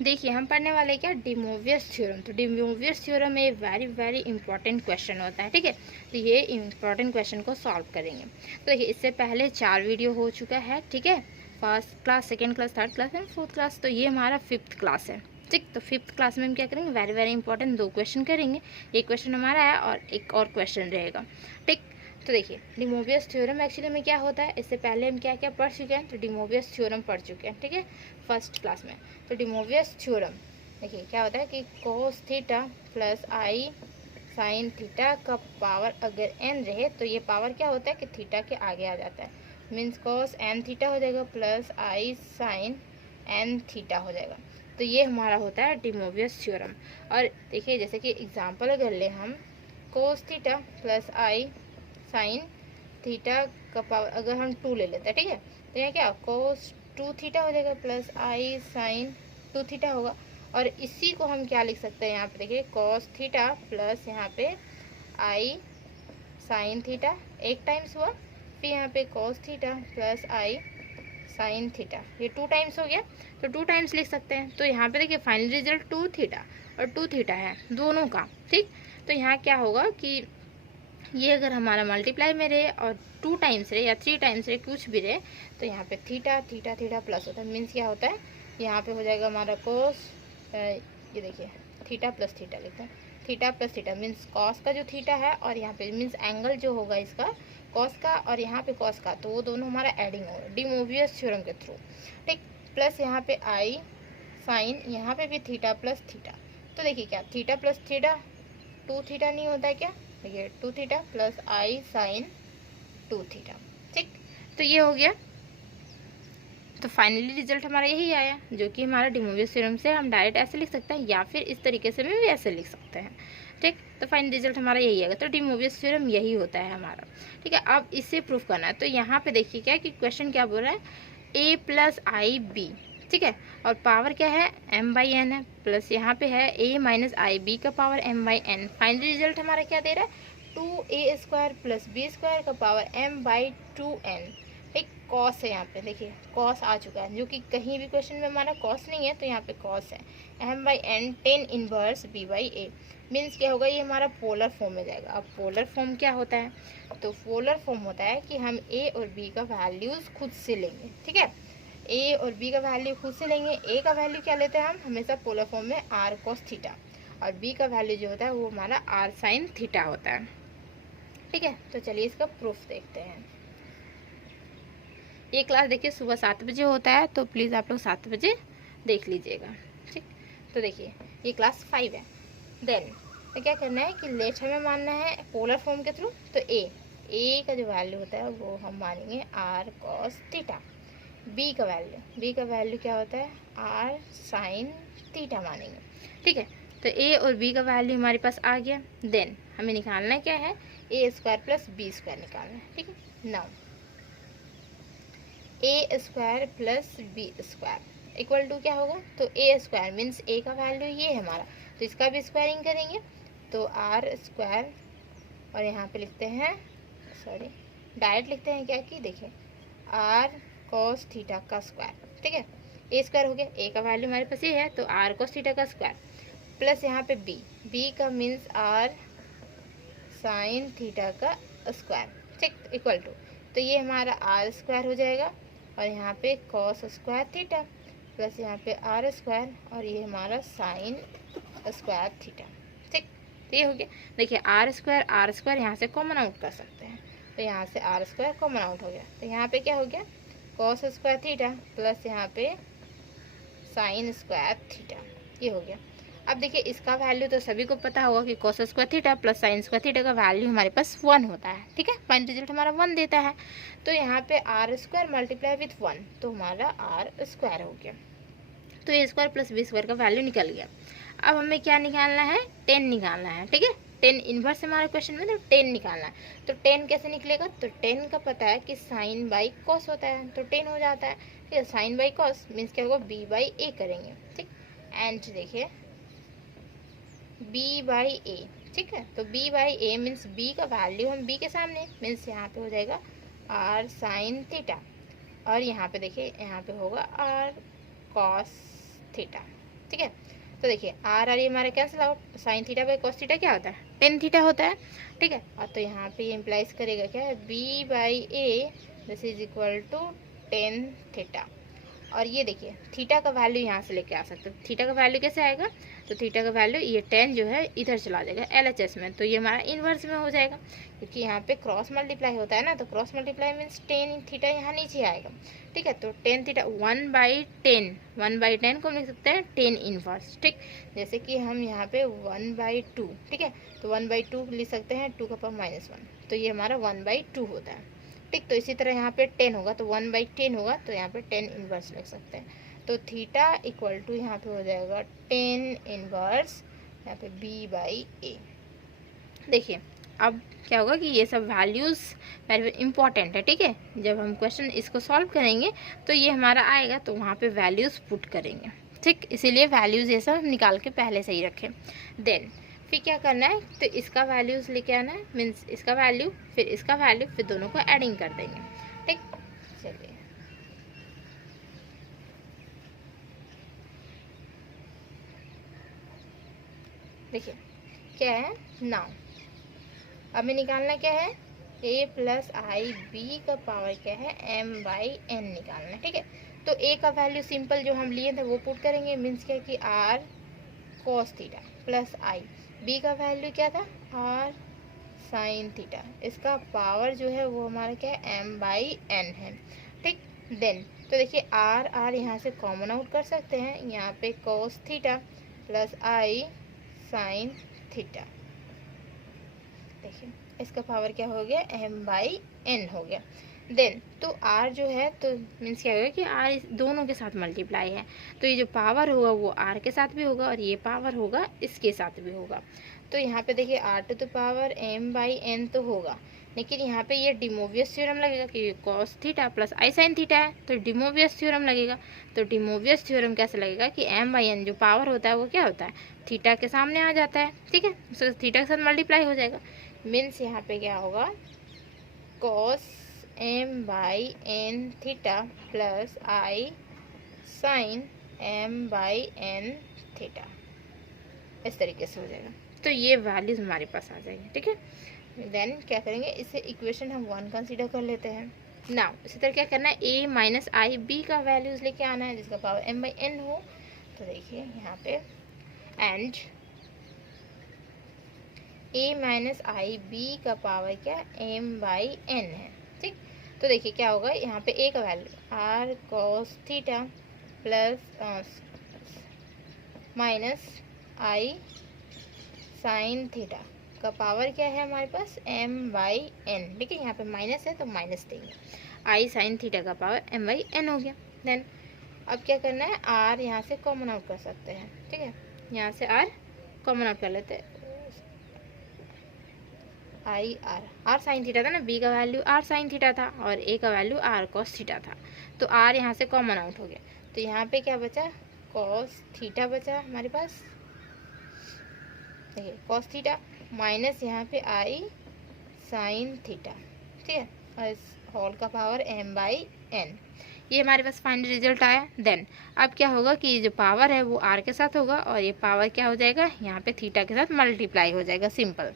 देखिए हम पढ़ने वाले क्या, डिमोवियस थ्योरम। तो डिमोवियस थ्योरम में वेरी वेरी इंपॉर्टेंट क्वेश्चन होता है, ठीक है। तो ये इंपॉर्टेंट क्वेश्चन को सॉल्व करेंगे। तो देखिए इससे पहले 4 वीडियो हो चुका है, ठीक है। First class, second class, third class and fourth class. तो ये हमारा 5th क्लास है, ठीक। तो 5th क्लास में हम क्या करेंगे, वेरी वेरी इंपॉर्टेंट 2 क्वेश्चन करेंगे। एक क्वेश्चन हमारा है और एक और क्वेश्चन रहेगा, ठीक। तो देखिए डिमोवियस थ्योरम एक्चुअली में क्या होता है, इससे पहले हम क्या क्या पढ़ चुके हैं। तो डिमोवियस थ्योरम पढ़ चुके हैं, ठीक है, फर्स्ट क्लास में। तो डिमोवियस थ्योरम देखिए क्या होता है कि cos theta plus i sine theta का पावर अगर n रहे तो ये पावर क्या होता है कि थीटा के आगे आ जाता है। मीन्स कोस n थीटा हो जाएगा plus i sign n theta हो जाएगा। तो ये हमारा होता है डिमोवियस थ्योरम। और देखिए जैसे कि एग्जांपल अगर ले हम, cos theta plus i sine theta का पावर अगर हम 2 ले लेते हैं, ठीक है। तो यहाँ क्या कोस 2 थीटा हो जाएगा प्लस आई साइन 2 थीटा होगा। और इसी को हम क्या लिख सकते हैं, यहाँ पे देखिए कॉस थीटा प्लस यहाँ पे आई साइन थीटा एक टाइम्स हुआ, फिर यहाँ पे cos theta plus i sine theta, ये 2 टाइम्स हो गया। तो 2 टाइम्स लिख सकते हैं। तो यहाँ पे देखिए फाइनल रिजल्ट 2 थीटा और 2 थीटा है दोनों का, ठीक। तो यहाँ क्या होगा कि ये अगर हमारा मल्टीप्लाई में रहे और 2 टाइम्स रहे या 3 टाइम्स रहे, कुछ भी रहे, तो यहाँ पे थीटा थीटा थीटा प्लस होता है। मीन्स क्या होता है, यहाँ पे हो जाएगा हमारा कोस, ये देखिए थीटा प्लस थीटा लिखते हैं, theta plus theta means cos का जो थीटा है और यहाँ पे मीन्स एंगल जो होगा इसका कॉस का और यहाँ पे कॉस का, तो वो दोनों हमारा एडिंग होगा डिमोवियस थ्योरम के थ्रू, ठीक। प्लस यहाँ पे आई साइन, यहाँ पे भी थीटा प्लस थीटा। तो देखिए क्या थीटा प्लस थीटा 2 थीटा नहीं होता है क्या, देखिए 2 theta plus i sign 2 theta, ठीक। तो ये हो गया। तो फाइनली रिजल्ट हमारा यही आया, जो कि हमारा डिमोवियस थ्योरम से हम डायरेक्ट ऐसे लिख सकते हैं या फिर इस तरीके से भी ऐसे लिख सकते हैं, ठीक। तो फाइनल रिजल्ट हमारा यही आएगा। तो डिमोवियस थ्योरम यही होता है हमारा, ठीक है। अब इससे प्रूफ करना है। तो यहाँ पे देखिए क्या कि क्वेश्चन क्या बोल रहा है, ए प्लस आई बी, ठीक है। और पावर क्या है, m बाई एन है, प्लस यहाँ पे है a माइनस आई बी का power m by n. Final result हमारा क्या दे रहा है, 2a square plus b square का पावर m बाई 2n। एक कॉस है, यहाँ पे देखिए कॉस आ चुका है, जो कि कहीं भी क्वेश्चन में हमारा कॉस नहीं है, तो यहाँ पे कॉस है m by n tan inverse b by a. Means क्या होगा, ये हमारा पोलर फॉर्म में जाएगा। अब पोलर फॉर्म क्या होता है, तो पोलर फॉर्म होता है कि हम a और b का वैल्यूज़ खुद से लेंगे, ठीक है। ए और बी का वैल्यू खुद से लेंगे। ए का वैल्यू क्या लेते हैं हम हमेशा पोलर फॉर्म में आर कॉस थीटा, और बी का वैल्यू जो होता है वो हमारा आर साइन थीटा होता है, ठीक है। तो चलिए इसका प्रूफ देखते हैं। ये क्लास देखिए सुबह 7 बजे होता है, तो प्लीज़ आप लोग 7 बजे देख लीजिएगा, ठीक। तो देखिए ये क्लास 5 है। देन तो क्या करना है कि लेट हमें मानना है पोलर फॉर्म के थ्रू। तो ए का जो वैल्यू होता है वो हम मानेंगे आर कॉस थीटा। बी का वैल्यू क्या होता है, आर साइन थीटा मानेंगे, ठीक है। तो ए और बी का वैल्यू हमारे पास आ गया। देन हमें निकालना क्या है, a square plus b square निकालना है, ठीक है। Now a square plus b square equal to क्या होगा, तो ए स्क्वायर मीन्स ए का वैल्यू ये है हमारा, तो इसका भी स्क्वायरिंग करेंगे। तो आर स्क्वायर और यहाँ पे लिखते हैं, सॉरी डायरेक्ट लिखते हैं क्या कि देखिए आर कॉस थीटा का स्क्वायर, ठीक है। ए स्क्वायर हो गया, ए का वैल्यू हमारे पास ये है, तो आर कॉस थीटा का स्क्वायर प्लस यहाँ पे बी का मीन्स आर साइन थीटा का स्क्वायर, ठीक, इक्वल टू, तो ये हमारा आर स्क्वायर हो जाएगा और यहाँ पे कॉस स्क्वायर थीटा प्लस यहाँ पे आर स्क्वायर और ये हमारा साइन स्क्वायर थीटा, ठीक। तो ये हो गया। देखिए आर स्क्वायर यहाँ से कॉमन आउट कर सकते हैं, तो यहाँ से आर स्क्वायर कॉमन आउट हो गया। तो यहाँ पे क्या हो गया, कॉस स्क्वायर थीटा प्लस यहाँ पे साइन स्क्वायर थीटा, ये हो गया। अब देखिए इसका वैल्यू तो सभी को पता होगा कि cos square theta plus sine square theta का वैल्यू हमारे पास 1 होता है, ठीक है। फाइनल रिजल्ट हमारा 1 देता है। तो यहाँ पे आर स्क्वायर मल्टीप्लाई विथ 1, तो हमारा आर स्क्वायर हो गया। तो a square plus b square का वैल्यू निकल गया। अब हमें क्या निकालना है, 10 निकालना है, ठीक है। 10 इन्वर्स हमारे क्वेश्चन में, तो 10 निकालना है। तो 10 कैसे निकलेगा, तो 10 का पता है कि साइन बाई कॉस होता है, तो 10 हो जाता है, ठीक है। साइन बाई कॉस मीन्स क्या होगा, बी बाई ए करेंगे, ठीक। एंड देखिए बी बाई ए, ठीक है। तो b by a means b का वैल्यू हम बी के सामने मीन्स यहाँ पे हो जाएगा आर साइन थीटा और यहाँ पे देखिए यहाँ पे होगा आर कॉस थीटा, ठीक है। तो देखिए आर आर ये हमारा cancel out, sign theta by cos theta क्या होता है, टेन थीटा होता है, ठीक है। और तो यहाँ पे ये इम्प्लाइज करेगा क्या है, b by a this is equal to tan theta. और ये देखिए थीटा का वैल्यू यहाँ से लेके आ सकते हो, थीटा का वैल्यू कैसे आएगा, तो थीटा का वैल्यू ये 10 जो है इधर चला जाएगा LHS में, तो ये हमारा इन्वर्स में हो जाएगा, क्योंकि यहाँ पे क्रॉस मल्टीप्लाई होता है ना, तो क्रॉस मल्टीप्लाई मीन्स 10 थीटा यहाँ नीचे आएगा, ठीक है। तो 10 थीटा 1/10 को हम लिख सकते हैं 10 इन्वर्स, ठीक। जैसे कि हम यहाँ पे 1/2, ठीक है, तो 1/2 लिख सकते हैं 2 का पावर -1, तो ये हमारा 1/2 होता है, ठीक। तो इसी तरह यहाँ पे 10 होगा तो 1/10 होगा, तो यहाँ पे 10 इन्वर्स लिख सकते हैं। तो थीटा इक्वल टू यहाँ पे हो जाएगा 10 इन्वर्स यहाँ पे B/A। देखिए अब क्या होगा कि ये सब वैल्यूज़ वेरी इंपॉर्टेंट है, ठीक है। जब हम क्वेश्चन इसको सॉल्व करेंगे तो ये हमारा आएगा, तो वहाँ पे वैल्यूज़ पुट करेंगे, ठीक। इसीलिए वैल्यूज़ ये सब निकाल के पहले से ही रखें। देन फिर क्या करना है, तो इसका वैल्यूज़ लेके आना है, मीन्स इसका वैल्यू फिर इसका वैल्यू, फिर दोनों को एडिंग कर देंगे, ठीक। चलिए देखिए क्या है नाउ, अब हमें निकालना क्या है, a प्लस आई बी का पावर क्या है m/n निकालना है, ठीक है। तो a का वैल्यू सिंपल जो हम लिए थे वो पुट करेंगे, मीन्स क्या कि r cos थीटा प्लस आई, b का वैल्यू क्या था r साइन थीटा, इसका पावर जो है वो हमारा क्या है m/n है, ठीक। देन तो देखिए r यहाँ से कॉमन आउट कर सकते हैं, यहाँ पे cos theta plus i sine theta, देखिए इसका पावर क्या हो गया m/n हो गया। देन तो r जो है तो मीन्स क्या होगा कि r दोनों के साथ मल्टीप्लाई है, तो ये जो पावर होगा वो r के साथ भी होगा और ये पावर होगा इसके साथ भी होगा। तो यहाँ पे देखिए r⁴ m/n तो होगा, लेकिन यहाँ पे ये डिमोवियस थ्योरम लगेगा कि cos theta plus i sine theta है, तो डिमोवियस थ्योरम लगेगा। तो डिमोवियस थ्योरम कैसे लगेगा कि m/n जो पावर होता है वो क्या होता है, थीटा के सामने आ जाता है, ठीक है, तो थीटा के साथ मल्टीप्लाई हो जाएगा, मीन्स यहाँ पे क्या होगा cos m/n theta plus i sign m/n theta, इस तरीके से हो जाएगा। तो ये वैल्यूज हमारे पास आ जाएगी, ठीक है। देन क्या करेंगे, इसे इक्वेशन हम 1 कंसीडर कर लेते हैं। नाउ इसी तरह क्या करना है, a माइनस आई बी का वैल्यूज लेके आना है जिसका पावर m/n हो। तो देखिए यहाँ पे and a minus i b का पावर क्या m/n है, ठीक। तो देखिए क्या होगा, यहाँ पे a का value r cos theta plus minus i sine theta का पावर क्या है हमारे पास m/n, ठीक है। यहाँ पे माइनस है तो माइनस देंगे, आई साइन थीटा का पावर m/n हो गया। देन अब क्या करना है, r यहाँ से कॉमन आउट कर सकते हैं, ठीक है, यहाँ से r कॉमन आउट कर लेते हैं, आई r साइन थीटा था ना, b का वैल्यू r साइन थीटा था और a का वैल्यू r cos थीटा था, तो r यहाँ से कॉमन आउट हो गया, तो यहाँ पे क्या बचा cos थीटा बचा हमारे पास, देखिए cos थीटा माइनस यहाँ पे आई साइन थीटा, ठीक है, और इस होल का पावर m/n, ये हमारे पास फाइनल रिजल्ट आया। देन अब क्या होगा कि ये जो पावर है वो r के साथ होगा और ये पावर क्या हो जाएगा, यहाँ पे थीटा के साथ मल्टीप्लाई हो जाएगा, सिंपल,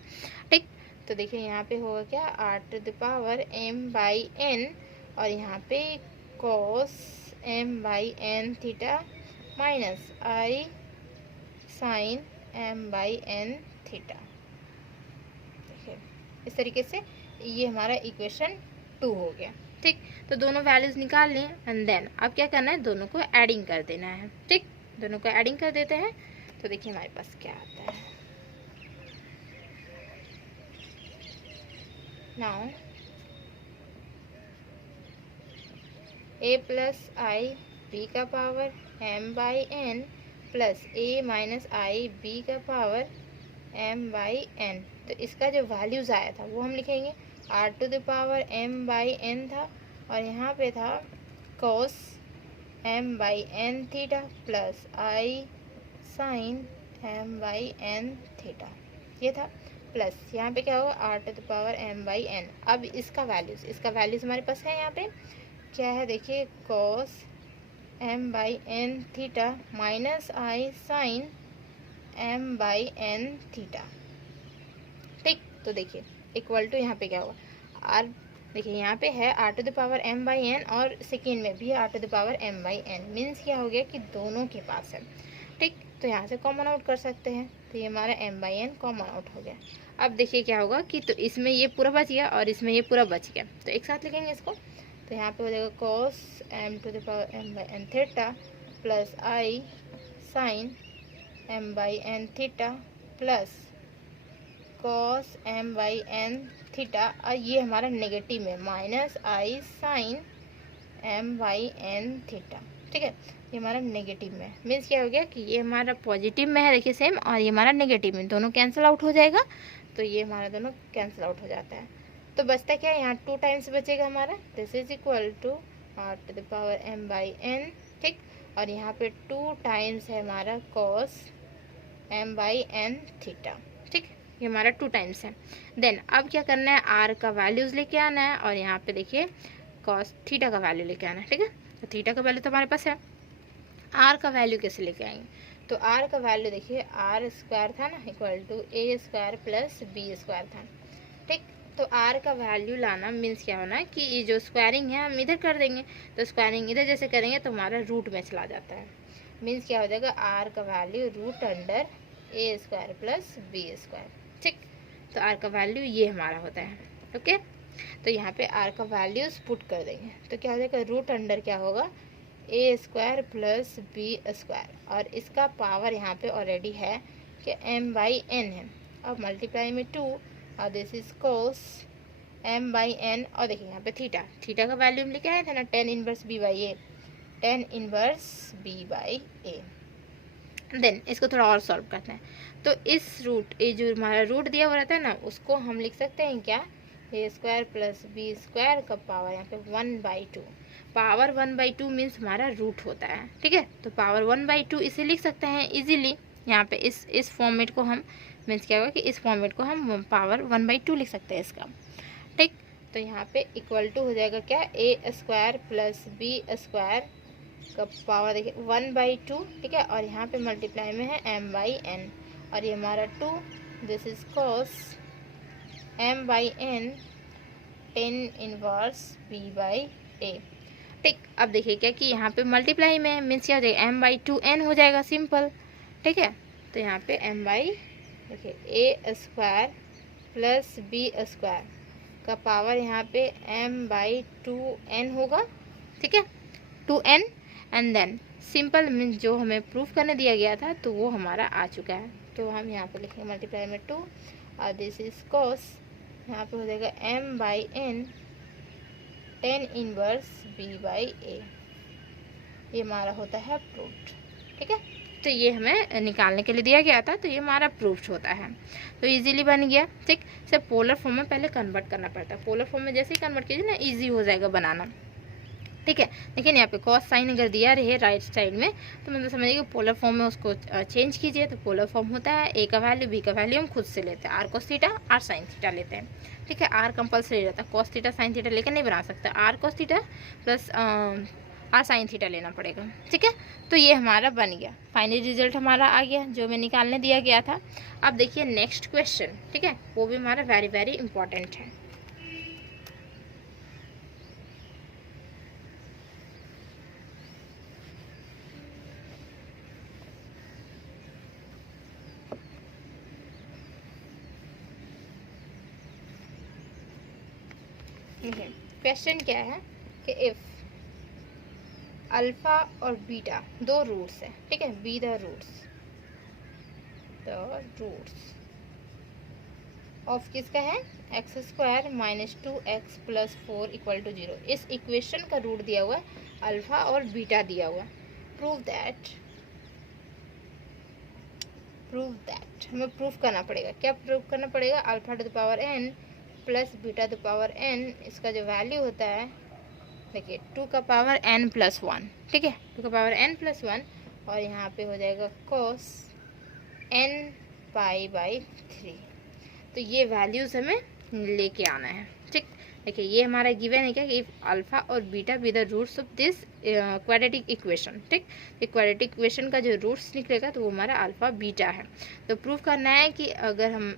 ठीक। तो देखिए यहाँ पे होगा क्या r⁴ m/n और यहाँ पे cos m/n theta minus i sign m/n theta, देखिए इस तरीके से ये हमारा इक्वेशन 2 हो गया, ठीक। तो दोनों वैल्यूज निकाल लें एंड देन अब क्या करना है, दोनों को एडिंग कर देना है, ठीक। दोनों को एडिंग कर देते हैं, तो देखिए हमारे पास क्या आता है। Now a plus i b का power m/n plus a minus i b का पावर m/n, तो इसका जो वैल्यूज आया था वो हम लिखेंगे, r⁴ m/n था और यहाँ पे था cos m/n theta plus i sign m/n theta, ये था, प्लस यहाँ पे क्या होगा r⁴ m/n। अब इसका वैल्यूज हमारे पास है, यहाँ पे क्या है देखिए cos m by n theta minus i sine m by n theta. ठीक, तो देखिए इक्वल टू यहाँ पे क्या होगा, आर, देखिए यहाँ पे है r to the power m by n और सेकेंड में भी है r to the power m by n, means क्या हो गया कि दोनों के पास है। ठीक, तो यहाँ से कॉमन आउट कर सकते हैं, तो ये हमारा m by n common out हो गया। अब देखिए क्या होगा कि तो इसमें ये पूरा बच गया और इसमें ये पूरा बच गया, तो एक साथ लिखेंगे इसको, तो यहाँ पे हो जाएगा cos m to the power m by n theta plus i sine m by n theta plus cos m by n theta, और ये हमारा नेगेटिव में minus i sine m by n theta. ठीक है, ये हमारा नेगेटिव में, means क्या हो गया कि ये हमारा पॉजिटिव में है, देखिए सेम, और ये हमारा नेगेटिव में, दोनों कैंसिल आउट हो जाएगा, तो ये हमारा दोनों कैंसिल आउट हो जाता है। तो बचता क्या है, यहाँ 2 टाइम्स बचेगा हमारा, this is equal to r to the power m by n. ठीक, और यहाँ पे 2 टाइम्स है हमारा cos m by n theta. ठीक, ये हमारा 2 टाइम्स है। देन अब क्या करना है, आर का वैल्यूज लेके आना है और यहाँ पे देखिए कॉस थीटा का वैल्यू लेके आना है। ठीक है, तो थीटा का वैल्यू तो हमारे पास है, आर का वैल्यू कैसे लेके आएंगे, तो आर का वैल्यू देखिए आर स्क्वायर था ना equal to A square plus b square था। ठीक, तो आर का वैल्यू लाना मीन्स क्या होना है कि ये जो स्क्वायरिंग है हम इधर कर देंगे, तो स्क्वायरिंग इधर जैसे करेंगे तो हमारा रूट में चला जाता है, मीन्स क्या हो जाएगा आर का वैल्यू रूट अंडर ए स्क्वायर प्लस बी स्क्वायर। ठीक, तो आर का वैल्यू ये हमारा होता है। ओके, तो यहाँ पे आर का वैल्यूज पुट कर देंगे, तो क्या हो जाएगा रूट अंडर क्या होगा ए स्क्वायर प्लस बी स्क्वायर, और इसका पावर यहाँ पे ऑलरेडी है कि एम बाई एन है, अब मल्टीप्लाई में 2 और this is cos m by n, और देखिए यहाँ पे थीटा, थीटा का वैल्यू हम लेके आए थे ना, tan inverse b by a, tan inverse b by a. Then इसको थोड़ा और सॉल्व करते हैं, तो इस रूट, ये जो हमारा रूट दिया हुआ रहता है ना, उसको हम लिख सकते हैं क्या, ए स्क्वायर प्लस बी स्क्वायर का पावर यहाँ पे 1/2, पावर 1/2 मीन्स हमारा रूट होता है। ठीक है, तो पावर 1/2 इसे लिख सकते हैं इजीली, यहाँ पे इस फॉर्मेट को हम, मीन्स क्या होगा कि इस फॉर्मेट को हम पावर 1/2 लिख सकते हैं इसका। ठीक, तो यहाँ पे इक्वल टू हो जाएगा क्या, ए स्क्वायर प्लस बी स्क्वायर का पावर देखिए 1/2। ठीक है, और यहाँ पे मल्टीप्लाई में है एम बाई एन, और ये हमारा 2, this is cos m by n tan inverse b by a. ठीक, अब देखिए क्या कि यहाँ पे मल्टीप्लाई में मीन्स क्या हो जाएगा m/2n हो जाएगा सिंपल। ठीक है, तो यहाँ पे m बाई देखिए a square plus b square का पावर यहाँ पे m/2n होगा। ठीक है, 2n, and then simple means जो हमें प्रूफ करने दिया गया था तो वो हमारा आ चुका है, तो हम यहाँ पे लिखेंगे मल्टीप्लाई में 2 और दिस इज कॉस, यहाँ पे हो जाएगा m by n tan inverse b by a, ये हमारा होता है प्रूफ्ड। ठीक है, तो ये हमें निकालने के लिए दिया गया था, तो ये हमारा प्रूफ्ड होता है, तो इजीली बन गया। ठीक, सिर्फ पोलर फॉर्म में पहले कन्वर्ट करना पड़ता है, पोलर फॉर्म में जैसे ही कन्वर्ट कीजिए ना इजी हो जाएगा बनाना। ठीक है, देखिए यहाँ पे कॉस साइन अगर दिया रहे राइट साइड में, तो मतलब समझिए कि पोलर फॉर्म में उसको चेंज कीजिए, तो पोलर फॉर्म होता है ए का वैल्यू बी का वैल्यू हम खुद से लेते हैं, r cos theta r sine theta लेते हैं। ठीक है, आर कंपल्सरी रहता है, कॉस थीटा साइन थीटा लेकर नहीं बना सकता, r cos theta plus r sine theta लेना पड़ेगा। ठीक है, तो ये हमारा बन गया, फाइनल रिजल्ट हमारा आ गया जो हमें निकालने दिया गया था। अब देखिए नेक्स्ट क्वेश्चन, ठीक है, वो भी हमारा वेरी वेरी इंपॉर्टेंट है। क्वेश्चन क्या है कि इफ अल्फा और बीटा दो रूट्स है, ठीक है, बी द रूट्स ऑफ किसका है, x square minus 2x plus 4 equal to 0। इस इक्वेशन का रूट दिया हुआ है, अल्फा और बीटा दिया हुआ है। प्रूव दैट हमें प्रूफ करना पड़ेगा। क्या प्रूफ करना पड़ेगा, alpha to the power n plus beta to the power n, इसका जो वैल्यू होता है देखिए 2 का पावर n प्लस 1। ठीक है, 2 का पावर n प्लस 1, और यहाँ पे हो जाएगा cos n पाई बाई 3। तो ये वैल्यूज़ हमें लेके आना है। ठीक, देखिए ये हमारा गिवन है क्या कि अल्फा और beta be the roots of this quadratic equation. ठीक, क्वाड्रेटिक इक्वेशन का जो रूट्स निकलेगा तो वो हमारा अल्फा बीटा है। तो प्रूव करना है कि अगर हम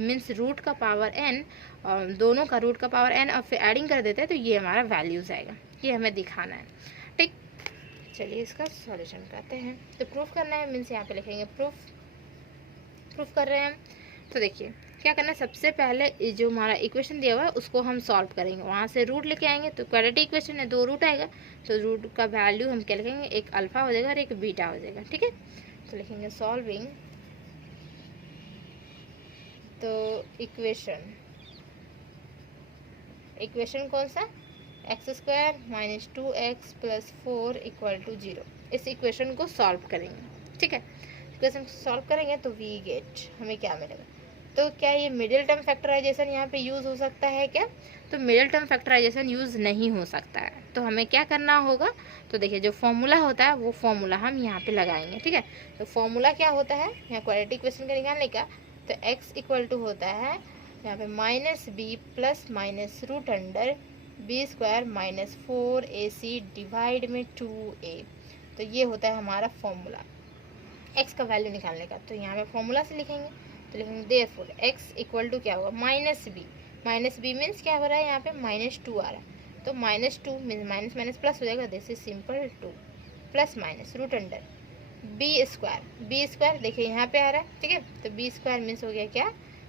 मीन्स रूट का पावर n और दोनों का रूट का पावर n और फिर एडिंग कर देते हैं तो ये हमारा वैल्यूज आएगा, ये हमें दिखाना है। ठीक, चलिए इसका सॉल्यूशन करते हैं। तो प्रूफ करना है मीन्स यहाँ पे लिखेंगे प्रूफ कर रहे हैं हम। तो देखिए क्या करना है, सबसे पहले जो हमारा इक्वेशन दिया हुआ है उसको हम सॉल्व करेंगे, वहाँ से रूट लेके आएंगे। तो क्वाड्रेटिक इक्वेशन है, 2 रूट आएगा, तो रूट का वैल्यू हम क्या लिखेंगे, एक अल्फा हो जाएगा और एक बीटा हो जाएगा। ठीक है, तो लिखेंगे सॉल्विंग। तो इक्वेशन कौन सा, x² - 2x + 4 = 0। इस इक्वेशन को सॉल्व करेंगे। ठीक है, इक्वेशन को सॉल्व करेंगे तो वी गेट, हमें क्या मिलेगा। तो क्या ये मिडिल टर्म फैक्टराइजेशन यहाँ पे यूज़ हो सकता है क्या, तो मिडिल टर्म फैक्टराइजेशन यूज़ नहीं हो सकता है। तो हमें क्या करना होगा, तो देखिए जो फॉर्मूला होता है वो फॉर्मूला हम यहाँ पे लगाएंगे। ठीक है, तो फॉर्मूला क्या होता है यहाँ क्वाड्रेटिक इक्वेशन का निकालने का, तो x = होता है यहाँ पे -b ± √b² - 4ac डिवाइड में 2a। तो ये होता है हमारा फॉर्मूला x का वैल्यू निकालने का। तो यहाँ पे फॉर्मूला से लिखेंगे, तो लिखेंगे देयरफॉर x = क्या होगा, -b मीन्स क्या हो रहा है यहाँ पे -2 आ रहा है। तो -2 मीन्स माइनस माइनस प्लस हो जाएगा, दिस इज सिंपल 2 ± √b² देखिए यहाँ पे आ रहा है। ठीक है, तो b² मीन्स हो गया क्या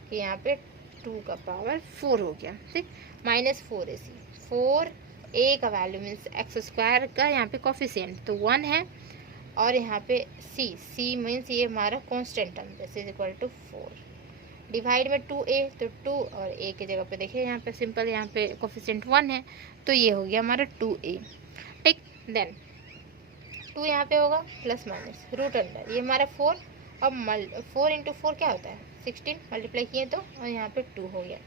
कि यहाँ पे 2 का पावर 4 हो गया। ठीक, -4ac 4a का वैल्यू मीन्स x² का यहाँ पे कोफिशिएंट तो 1 है, और यहाँ पे c मीन्स ये हमारा constant term, this is equal to 4 divide में 2a, तो 2 और a की जगह पे देखिए यहाँ पे सिंपल यहाँ पे कोफिशिएंट 1 है, तो ये हो गया हमारा 2a। ठीक, देन 2 यहाँ पे होगा ± ये हमारा 4, अब 4 × 4 क्या होता है 16, मल्टीप्लाई किए तो, और यहाँ पे 2 हो गया।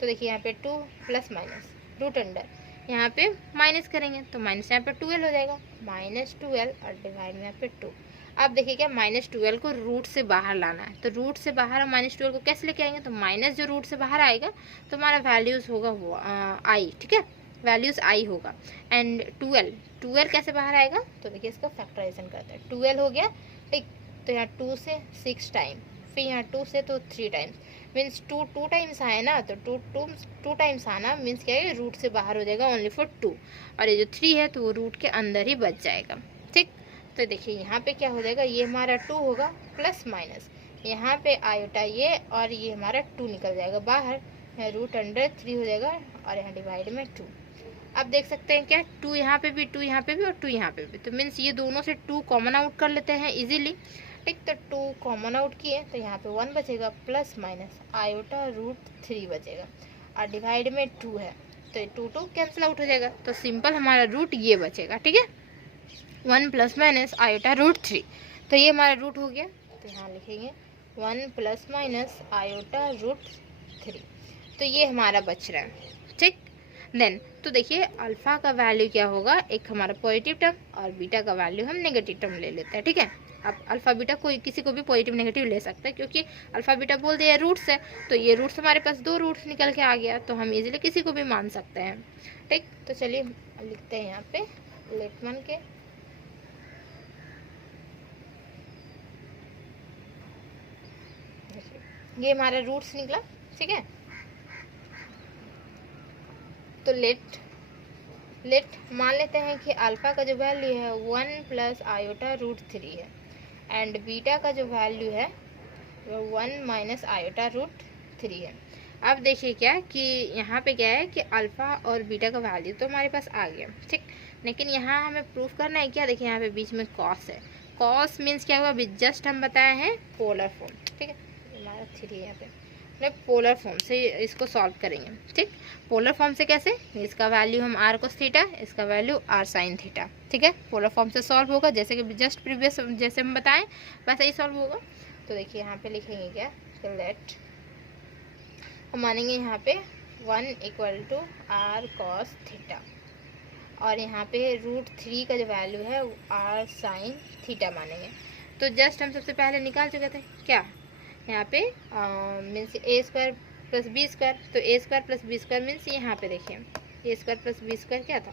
तो देखिए यहाँ पे 2 ± यहाँ पे माइनस करेंगे तो माइनस यहाँ पे 12 हो जाएगा, -12 और डिवाइड में यहाँ पे 2। अब देखिए क्या -12 को रूट से बाहर लाना है, तो रूट से बाहर हम -12 को कैसे लेके आएंगे, तो माइनस जो रूट से बाहर आएगा तो हमारा वैल्यूज़ होगा वो आई। ठीक है, वैल्यूज़ आई होगा। एंड 12 कैसे बाहर आएगा, तो देखिए इसका फैक्टराइजेशन करते हैं। 12 हो गया। ठीक, तो यहाँ 2 से 6 टाइम, फिर यहाँ 2 से तो 3 टाइम्स, मीन्स 2 टाइम्स आए ना, तो 2 टाइम्स आना मीन्स क्या है, रूट से बाहर हो जाएगा ओनली फॉर 2, और ये जो 3 है तो वो रूट के अंदर ही बच जाएगा। ठीक, तो देखिए यहाँ पे क्या हो जाएगा, ये हमारा 2 होगा प्लस माइनस यहाँ पे आयोटा ये, और ये हमारा 2 निकल जाएगा बाहर, √3 हो जाएगा, और यहाँ डिवाइड में 2। अब देख सकते हैं क्या 2 यहाँ पे भी, 2 यहाँ पे भी और 2 यहाँ पे भी, तो मीन्स ये दोनों से 2 कॉमन आउट कर लेते हैं इजीली। ठीक, तो 2 कॉमन आउट किए तो यहाँ पे 1 बचेगा प्लस माइनस आयोटा √3 बचेगा, और डिवाइड में 2 है तो 2 कैंसिल आउट हो जाएगा, तो सिंपल हमारा रूट ये बचेगा। ठीक है, 1 ± आयोटा √3, तो ये हमारा रूट हो गया। तो यहाँ लिखेंगे 1 ± आयोटा √3, तो ये हमारा बच रहा है। ठीक, देन तो देखिए अल्फ़ा का वैल्यू क्या होगा, एक हमारा पॉजिटिव टर्म, और बीटा का वैल्यू हम नेगेटिव टर्म ले लेते हैं। ठीक है, अब अल्फ़ा बीटा कोई किसी को भी पॉजिटिव नेगेटिव ले सकता है, क्योंकि अल्फ़ा बीटा बोल दिया रूट्स है, तो ये रूट्स हमारे पास 2 रूट्स निकल के आ गया, तो हम इजीली किसी को भी मान सकते हैं। ठीक, तो चलिए लिखते हैं यहाँ पे लेट 1 के, ये हमारा रूट्स निकला। ठीक है, तो लेट मान लेते हैं कि अल्फ़ा का जो वैल्यू है 1 + आयोटा √3 है, एंड बीटा का जो वैल्यू है वो 1 - आयोटा √3 है। अब देखिए क्या कि यहाँ पे क्या है कि अल्फ़ा और बीटा का वैल्यू तो हमारे पास आ गया। ठीक, लेकिन यहाँ हमें प्रूफ करना है क्या, देखिए यहाँ पे बीच में कॉस है, कॉस मीन्स क्या हुआ, जस्ट हम बताए हैं पोलर फॉर्म। ठीक है, हमारा 3 है यहाँ पे, पोलर फॉर्म से इसको सॉल्व करेंगे। ठीक, पोलर फॉर्म से कैसे, इसका वैल्यू हम r cos थीटा, इसका वैल्यू r sin थीटा। ठीक है, पोलर फॉर्म से सॉल्व होगा, जैसे कि जस्ट प्रीवियस जैसे हम बताएं वैसे ही सॉल्व होगा। तो देखिए यहाँ पे लिखेंगे क्या, लेट हम मानेंगे यहाँ पे 1 = r cos थीटा, और यहाँ पे √3 का जो वैल्यू है r sin थीटा मानेंगे। तो जस्ट हम सबसे पहले निकाल चुके थे क्या, यहाँ पे means a² plus b square, तो a square plus b square means यहाँ पे देखिए a square plus b square क्या था,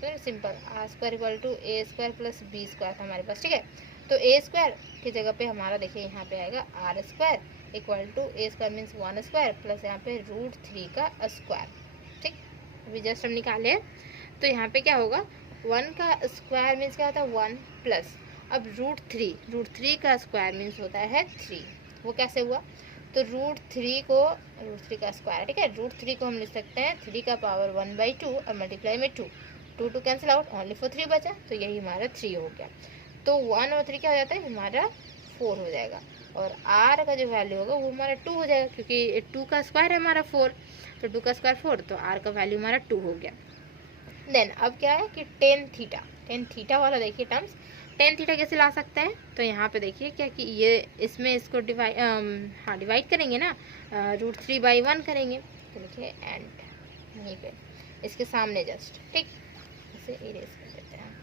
तो simple r square equal to A square plus b square था हमारे पास, ठीक है। तो ए स्क्वायर की जगह पे हमारा देखिए यहाँ पे आएगा R square equal to A square means 1 square plus यहाँ पे √3 का स्क्वायर, ठीक। अभी जस्ट हम निकाले, तो यहाँ पे क्या होगा 1 का स्क्वायर मीन्स क्या होता है 1 प्लस, अब √3 का स्क्वायर मीन्स होता है 3, वो कैसे हुआ, तो √3 का स्क्वायर, ठीक है। √3 को हम लिख सकते हैं 3 का पावर 1/2 और मल्टीप्लाई में 2 to cancel out, only for 3 बचा, तो यही हमारा 3 हो गया। तो 1 और 3 क्या हो जाता है हमारा 4 हो जाएगा, और r का जो वैल्यू होगा वो हमारा 2 हो जाएगा, क्योंकि 2 का स्क्वायर है हमारा 4, तो 2 का स्क्वायर 4, तो r का वैल्यू हमारा 2 हो गया। देन अब क्या है कि टेन थीटा वाला देखिए टर्म्स, टेन थीटा कैसे ला सकते हैं, तो यहाँ पे देखिए क्या कि ये इसमें इसको डिवाइड करेंगे ना, √3/1 करेंगे, तो देखिए एंड यहीं पे इसके सामने जस्ट, ठीक, इसे इरेज कर देते हैं।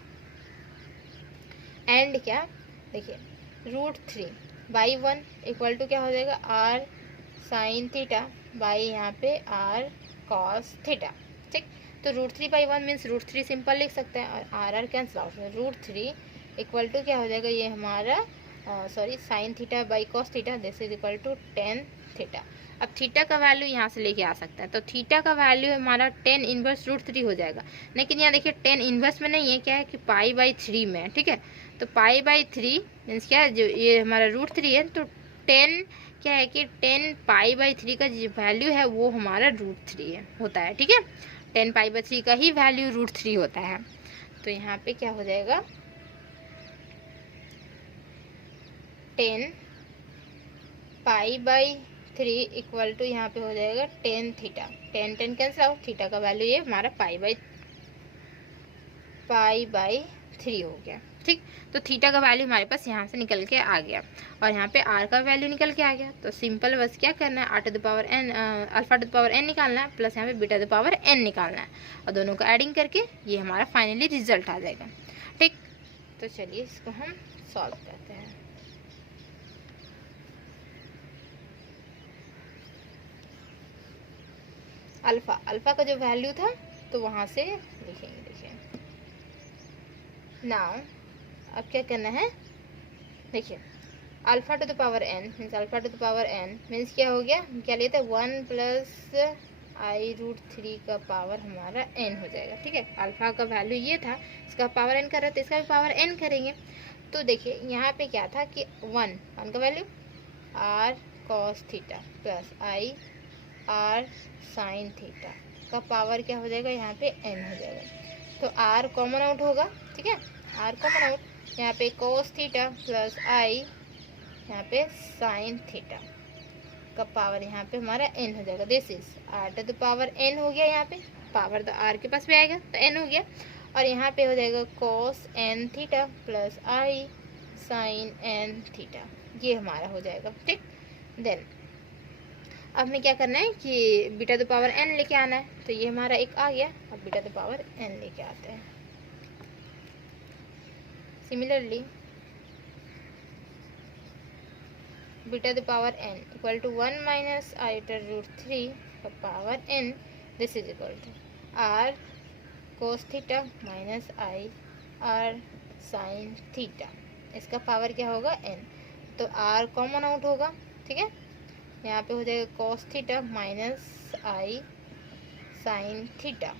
एंड क्या देखिए √3/1 इक्वल टू क्या हो जाएगा r साइन थीटा बाई यहाँ पे r कॉस थीटा, ठीक। तो √3/1 मीन्स √3 सिंपल लिख सकते हैं, और r कैंसिल आउट में √3 इक्वल टू क्या हो जाएगा, ये हमारा sine theta by cos theta, this is equal to tan theta. अब थीटा का वैल्यू यहाँ से लेके आ सकता है, तो थीटा का वैल्यू हमारा 10 इनवर्स √3 हो जाएगा, लेकिन यहाँ देखिए 10 इनवर्स में नहीं है, क्या है कि π/3 में है, ठीक है। तो π/3 मीन्स क्या है, जो ये हमारा √3 है, तो 10 क्या है कि 10 π/3 का जो वैल्यू है वो हमारा √3 है होता है, ठीक है। 10 π/3 का ही वैल्यू √3 होता है, तो यहाँ पे क्या हो जाएगा 10 π/3 इक्वल टू यहाँ पे हो जाएगा 10 थीटा, 10 कैंसिल आउट, थीटा का वैल्यू ये हमारा π/3 हो गया, ठीक। तो थीटा का वैल्यू हमारे पास यहाँ से निकल के आ गया, और यहाँ पे r का वैल्यू निकल के आ गया, तो सिंपल बस क्या करना है alpha to the power n निकालना है, प्लस यहाँ पे beta to the power n निकालना है, और दोनों को एडिंग करके ये हमारा फाइनली रिजल्ट आ जाएगा, ठीक। तो चलिए इसको हम सॉल्व करते हैं। अल्फा का जो वैल्यू था तो वहाँ से लिखेंगे, देखिए नाउ अब क्या करना है, देखिए alpha to the power n means alpha to the power n means क्या हो गया, क्या लेते हैं 1 प्लस i√3 का पावर हमारा n हो जाएगा, ठीक है। अल्फा का वैल्यू ये था, इसका पावर n कर रहे थे, इसका भी पावर n करेंगे, तो देखिए यहाँ पे क्या था कि 1 का value r cos theta plus i r sine theta का पावर क्या हो जाएगा, यहाँ पे n हो जाएगा, तो r कॉमन आउट होगा, ठीक है, r कॉमन आउट, यहाँ पे cos थीटा प्लस i यहाँ पे साइन थीटा का पावर यहाँ पे हमारा n हो जाएगा, this is r to the power n हो गया, यहाँ पे पावर तो r के पास भी आएगा तो n हो गया, और यहाँ पे हो जाएगा cos n theta plus i sine n theta, ये हमारा हो जाएगा, ठीक। देन अब हमें क्या करना है कि बीटा टू पावर n लेके आना है, तो ये हमारा एक आ गया, अब बीटा टू पावर n लेके आते हैं। Similarly beta to power n equal to 1 minus i√3 का power n, this is equal to r cos theta minus i r sine theta, इसका पावर क्या होगा n, तो r कॉमन आउट होगा, ठीक है। यहाँ पे हो जाएगा cos theta minus i sine theta,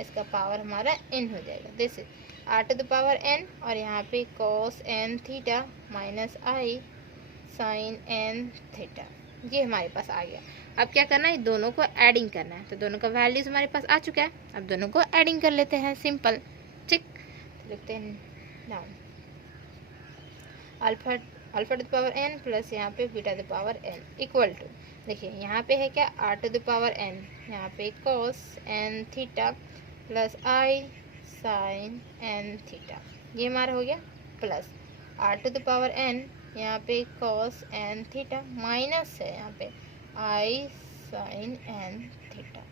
इसका पावर हमारा n हो जाएगा, this is r to the power n, और यहाँ पे cos n theta minus i sine n theta, ये हमारे पास आ गया। अब क्या करना है, दोनों को एडिंग करना है, तो दोनों का वैल्यूज हमारे पास आ चुका है, अब दोनों को एडिंग कर लेते हैं, सिंपल, ठीक। तो लिखते हैं now alpha to the power n plus यहाँ पे beta to the power n equal to, देखिए यहाँ पे है क्या r to the power n, यहाँ पे cos n theta plus i sine n theta, ये हमारा हो गया, plus r to the power n, यहाँ पे cos n थीटा माइनस है यहाँ पे i साइन n थीटा,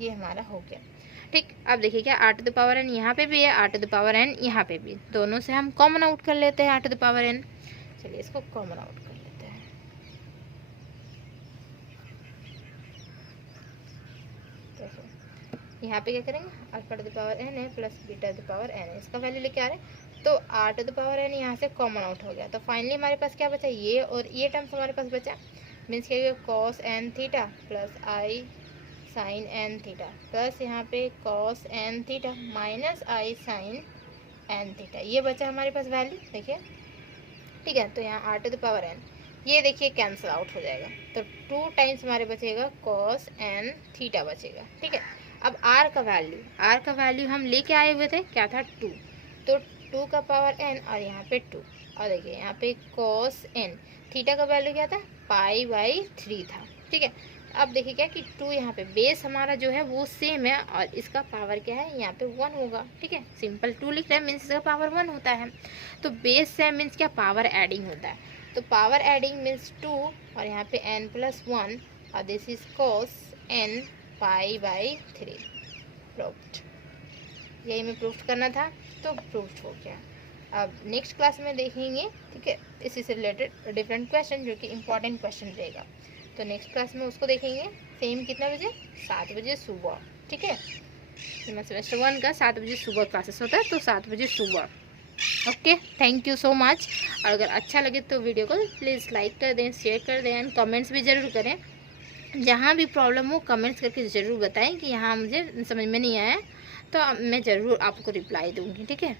ये हमारा हो गया, ठीक। अब देखिए क्या r to the power n यहाँ पे भी है, r to the power n यहाँ पे भी, दोनों से हम कॉमन आउट कर लेते हैं r to the power n, चलिए इसको कॉमन आउट कर लेते हैं। देखो यहाँ पे क्या करेंगे, alpha to the power n है plus beta to the power n है, इसका वैल्यू लेके आ रहे हैं। तो r to the power n यहाँ से कॉमन आउट हो गया, तो फाइनली हमारे पास क्या बचा, ये और ये टर्म्स हमारे पास बचा। मीन्स क्या होगा, cos N theta plus i sign N theta plus यहाँ पे cos N theta minus i sign N theta, ये बचा हमारे पास वैल्यू। देखिए ठीक है, तो यहाँ R to the power N ये देखिए कैंसिल आउट हो जाएगा, तो 2 टाइम्स हमारे बचेगा कॉस एन थीटा बचेगा। ठीक है, अब आर का वैल्यू हम लेके आए हुए थे, क्या था 2, तो 2 का पावर एन और यहाँ पे 2, और देखिए यहाँ पे कॉस एन थीटा का वैल्यू क्या था, पाई/3 था। ठीक है, अब देखिए क्या कि 2 यहाँ पे बेस हमारा जो है वो सेम है और इसका पावर क्या है, यहाँ पे 1 होगा। ठीक है, सिंपल 2 लिख रहे हैं मीन्स इसका पावर 1 होता है। तो बेस से मीन्स क्या, पावर एडिंग होता है, तो पावर एडिंग मीन्स 2 और यहाँ पे n+1 और दिस इज कॉस n पाई/3। प्रूव्ड, यही मैं प्रूव करना था, तो प्रूव्ड हो गया। अब नेक्स्ट क्लास में देखेंगे, ठीक है, इसी से रिलेटेड डिफरेंट क्वेश्चन जो कि इंपॉर्टेंट क्वेश्चन रहेगा, तो नेक्स्ट क्लास में उसको देखेंगे। सेम कितना बजे, 7 बजे सुबह। ठीक है, सेमेस्टर 1 का 7 बजे सुबह क्लासेस होता है, तो 7 बजे सुबह। Okay, thank you so much. और अगर अच्छा लगे तो वीडियो को प्लीज़ लाइक कर दें, शेयर कर दें एंड कमेंट्स भी ज़रूर करें। जहाँ भी प्रॉब्लम हो कमेंट्स करके ज़रूर बताएं कि यहाँ मुझे समझ में नहीं आया, तो मैं ज़रूर आपको रिप्लाई दूँगी। ठीक है।